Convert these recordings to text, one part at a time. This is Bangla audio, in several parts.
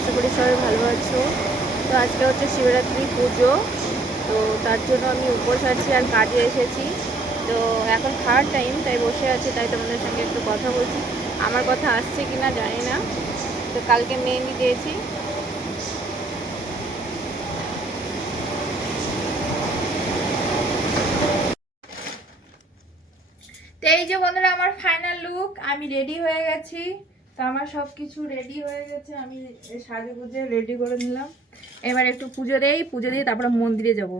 আশা করি সবাই ভালো আছো। তো আজকে হচ্ছে শিবরাত্রি পুজো, তো তার জন্য আমি উপোস আছি আর কাজে এসেছি। তো এখন খাওয়ার টাইম, তাই বসে আছি, তাই তোমাদের সঙ্গে একটু কথা বলছি। আমার কথা আসছে কি না জানি না। তো কালকে মেহেন্দি দিয়েছি। তো এই যে বন্ধুরা, আমার ফাইনাল লুক, আমি রেডি হয়ে গেছি। তো আমার সব কিছু রেডি হয়ে গেছে, আমি সাজুগুজে রেডি করে নিলাম। এবার একটু পুজো দেই, পুজো দিয়ে তারপরে মন্দিরে যাব।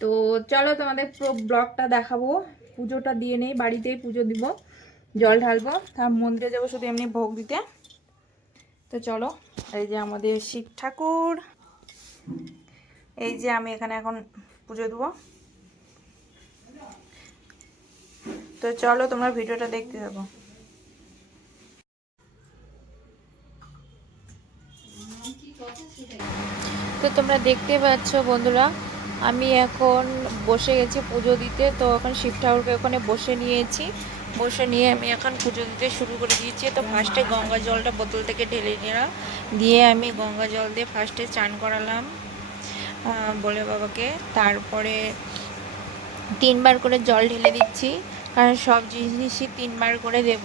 তো চলো তোমাদের পুরো ব্লগটা দেখাবো। পুজোটা দিয়ে নেই, বাড়িতেই পুজো দিব, জল ঢালবো, তার মন্দিরে যাবো শুধু এমনি ভোগ দিতে। তো চলো, এই যে আমাদের শিব ঠাকুর, এই যে আমি এখানে এখন পুজো দেবো। তো চলো তোমরা ভিডিওটা দেখতে থাকো। তো তোমরা দেখতে পাচ্ছ বন্ধুরা, আমি এখন বসে গেছি পুজো দিতে। তো এখন শিব ঠাকুরকে ওখানে বসে নিয়েছি, বসে নিয়ে আমি এখন পুজো দিতে শুরু করে দিয়েছি। তো ফার্স্টে গঙ্গা জলটা বোতল থেকে ঢেলে নিলাম, দিয়ে আমি গঙ্গা জল দিয়ে ফার্স্টে চান করালাম বলে বাবাকে। তারপরে 3বার করে জল ঢেলে দিচ্ছি, কারণ সব জিনিসই 3বার করে দেব।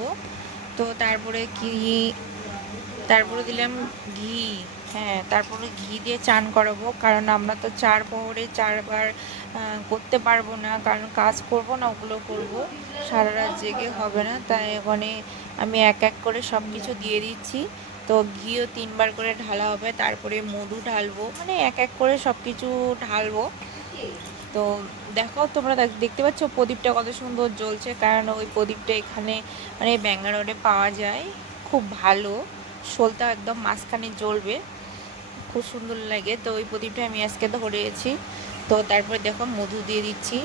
তো তারপরে দিলাম ঘি। হ্যাঁ, তারপরে ঘি দিয়ে চান করাবো, কারণ আমরা তো 4 প্রহরে 4বার করতে পারবো না, কারণ কাজ করব না, ওগুলো করব, সারা রাত জেগে হবে না। তাই ওখানে আমি এক এক করে সব কিছু দিয়ে দিচ্ছি। তো ঘিও 3বার করে ঢালা হবে, তারপরে মধু ঢালবো, মানে এক এক করে সব কিছু ঢালবো। তো দেখো তোমরা দেখতে পাচ্ছ প্রদীপটা কত সুন্দর জ্বলছে, কারণ ওই প্রদীপটা এখানে মানে ব্যাঙ্গালোরে পাওয়া যায়, খুব ভালো, শোলটা একদম মাঝখানে জ্বলবে, খুব সুন্দর লাগে। তো ওই প্রদীপটা আমি আজকে ধরেছি। তো তারপরে দেখো মধু দিয়ে দিচ্ছি,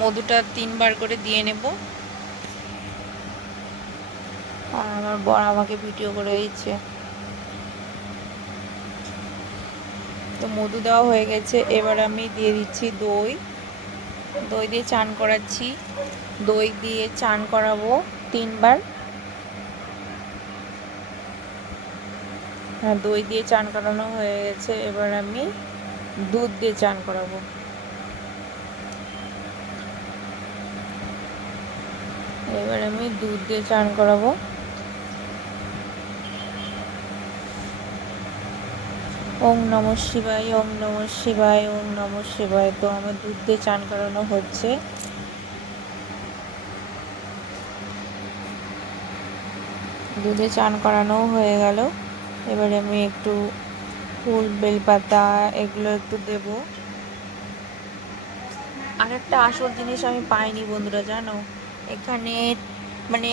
মধুটা 3বার করে দিয়ে নেব। আর আমার বর আমাকে ভিডিও করে দিচ্ছে। তো মধু দেওয়া হয়ে গেছে, এবার আমি দিয়ে দিচ্ছি দই, দই দিয়ে চান করাচ্ছি, দই দিয়ে চান করাবো 3বার। হ্যাঁ, দই দিয়ে চান করানো হয়ে গেছে, এবার আমি দুধ দিয়ে চান করাবো। এবার আমি দুধ দিয়ে চান করাবো। ওম নমঃ শিবায়, ওম নমঃ শিবায়, ওম নমঃ শিবায়। তো আমার দুধ দিয়ে চান করানো হচ্ছে। দুধে চান করানো হয়ে গেল, এবারে আমি একটু ফুল, বেলপাতা এগুলো একটু দেব। আর একটা আসল জিনিস আমি পাইনি বন্ধুরা, জানো, এখানে মানে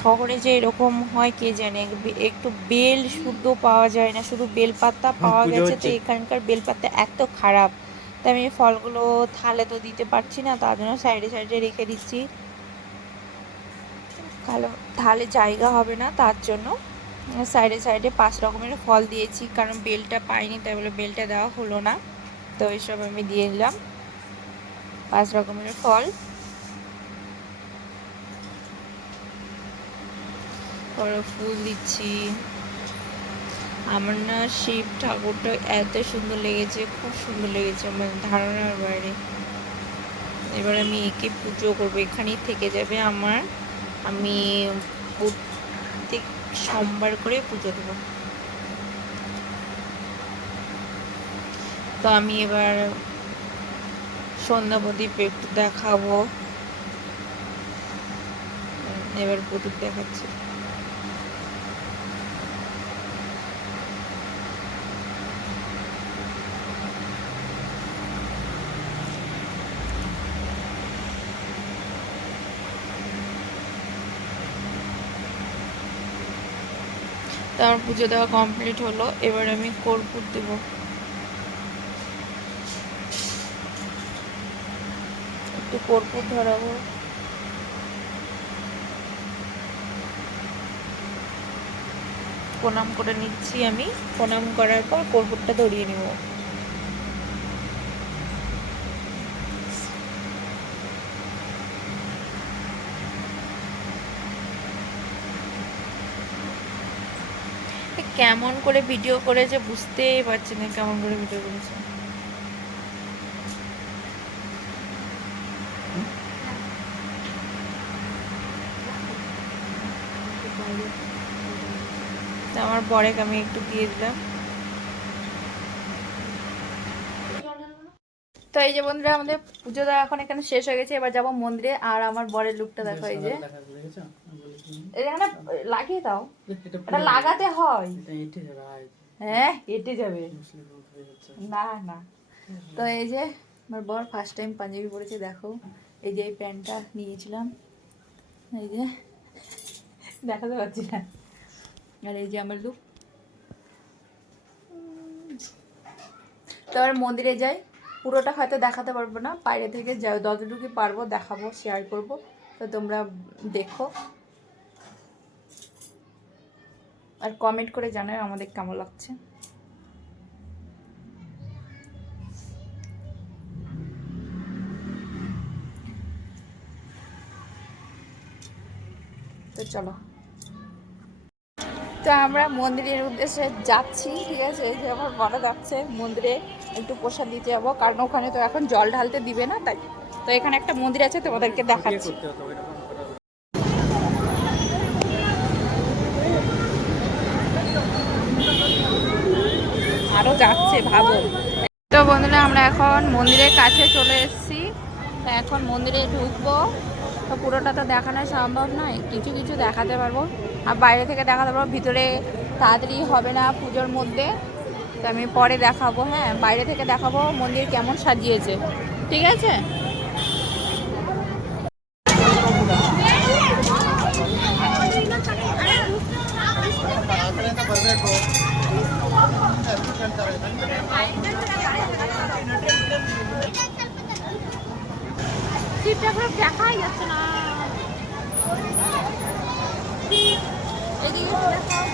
শহরে যে এরকম হয় কে জানে, একটু বেল শুদ্ধ পাওয়া যায় না, শুধু বেলপাতা পাওয়া গেছে। তো এখানকার বেলপাতা এত খারাপ, তাই আমি ফলগুলো থালে তো দিতে পারছি না, তার জন্য সাইডে সাইডে রেখে দিচ্ছি, কালো থালে জায়গা হবে না, তার জন্য সাইডে সাইডে 5 রকমের ফল দিয়েছি, কারণ বেলটা পাইনি, তাই বলে বেলটা দেওয়া হলো না। তো এইসব আমি দিয়ে দিলাম 5 রকমের ফল। পরে ফুল দিচ্ছি। আমার না শিব ঠাকুরটা এত সুন্দর লেগেছে, খুব সুন্দর লেগেছে, আমার ধারণার বাইরে। এবার আমি একে পুজো করবো, এখানেই থেকে যাবে আমার, আমি প্রত্যেক সোমবার করে পুজো দেবো। তো আমি এবার সন্ধ্যা প্রদীপ একটু দেখাবো, এবার প্রদীপ দেখাচ্ছি। তো আমার পুজো দেওয়া কমপ্লিট হলো, এবার আমি কর্পূর দেবো। একটু কর্পূর ধরাবো। প্রণাম করে নিচ্ছি আমি, প্রণাম করার পর কর্পূরটা ধরিয়ে নেব। কেমন করে ভিডিও করেছে বুঝতেই পারছি না কেমন করে ভিডিও করেছে। আমার বরেকে আমি একটু দিয়ে দিলাম। তো এই যে বন্ধুরা আমাদের পুজো দেওয়া এখন এখানে শেষ হয়ে গেছে, এবার যাবো মন্দিরে। আর আমার বরের লুকটা দেখো, এই যে এখানে লাগিয়ে দাও, এটা লাগাতে হয়, হ্যাঁ এটে যাবে না না। তো এই যে আমার বর ফার্স্ট টাইম পাঞ্জাবি পরেছে, দেখো এই যে এই প্যান্টটা নিয়েছিলাম, এই যে দেখাতে পারছি না। আর এই যে আমার লুক। তো আর মন্দিরে যাই, পুরোটা হয়তো দেখাতে পারবো না, বাইরে থেকে যতটুকু পারবো দেখাবো, শেয়ার করব, তো তোমরা দেখো আর কমেন্ট করে জানাও আমাদের কেমন লাগছে। তো চলো, তো আমরা মন্দিরের উদ্দেশ্যে যাচ্ছি, ঠিক আছে। এই যে আমার মনে যাচ্ছে মন্দিরে একটু প্রসাদ দিতে যাবো, কারণ ওখানে তো এখন জল ঢালতে দিবে না, তাই। তো এখানে একটা মন্দির আছে, তোমাদেরকে দেখাচ্ছি। আরো যাচ্ছে ভাবো। তো বন্ধুরা আমরা এখন মন্দিরের কাছে চলে এসেছি, তো এখন মন্দিরে ঢুকবো। তো পুরোটা তো দেখানো সম্ভব নয়, কিছু কিছু দেখাতে পারবো, আর বাইরে থেকে দেখাতে পারবো, ভিতরে তাড়াতাড়ি হবে না পুজোর মধ্যে, তো আমি পরে দেখাবো। হ্যাঁ, বাইরে থেকে দেখাবো মন্দির কেমন সাজিয়েছে, ঠিক আছে। দেখাই যাচ্ছে না, এদিকে দেখাও।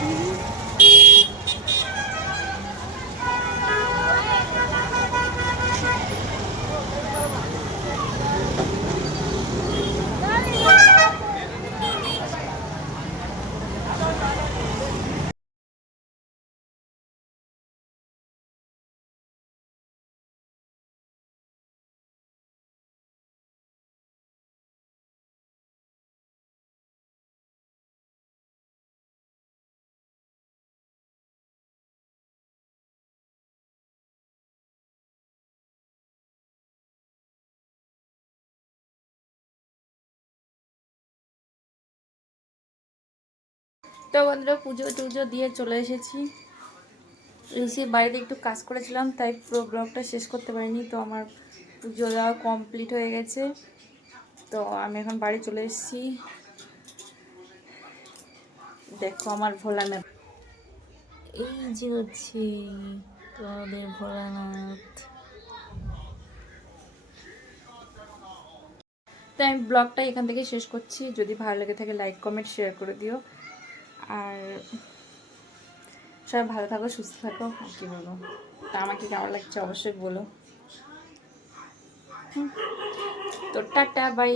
তো বন্ধুরা পুজো টুজো দিয়ে চলে এসেছি, এসে বাড়িতে একটু কাজ করেছিলাম, তাই পুরো ব্লগটা শেষ করতে পারিনি। তো আমার পুজো দেওয়া কমপ্লিট হয়ে গেছে, তো আমি এখন বাড়ি চলে এসেছি। দেখো আমার ভোলানাথ, এই যে হচ্ছে তোমাদের ভোলানাথ। তাই আমি ব্লগটা এখান থেকে শেষ করছি, যদি ভালো লেগে থাকে লাইক কমেন্ট শেয়ার করে দিও, আর সবাই ভালো থাকো সুস্থ থাকো, আর কি বলবো। তা আমাকে কেমন লাগছে অবশ্যই বলো। তো টাটা বাই।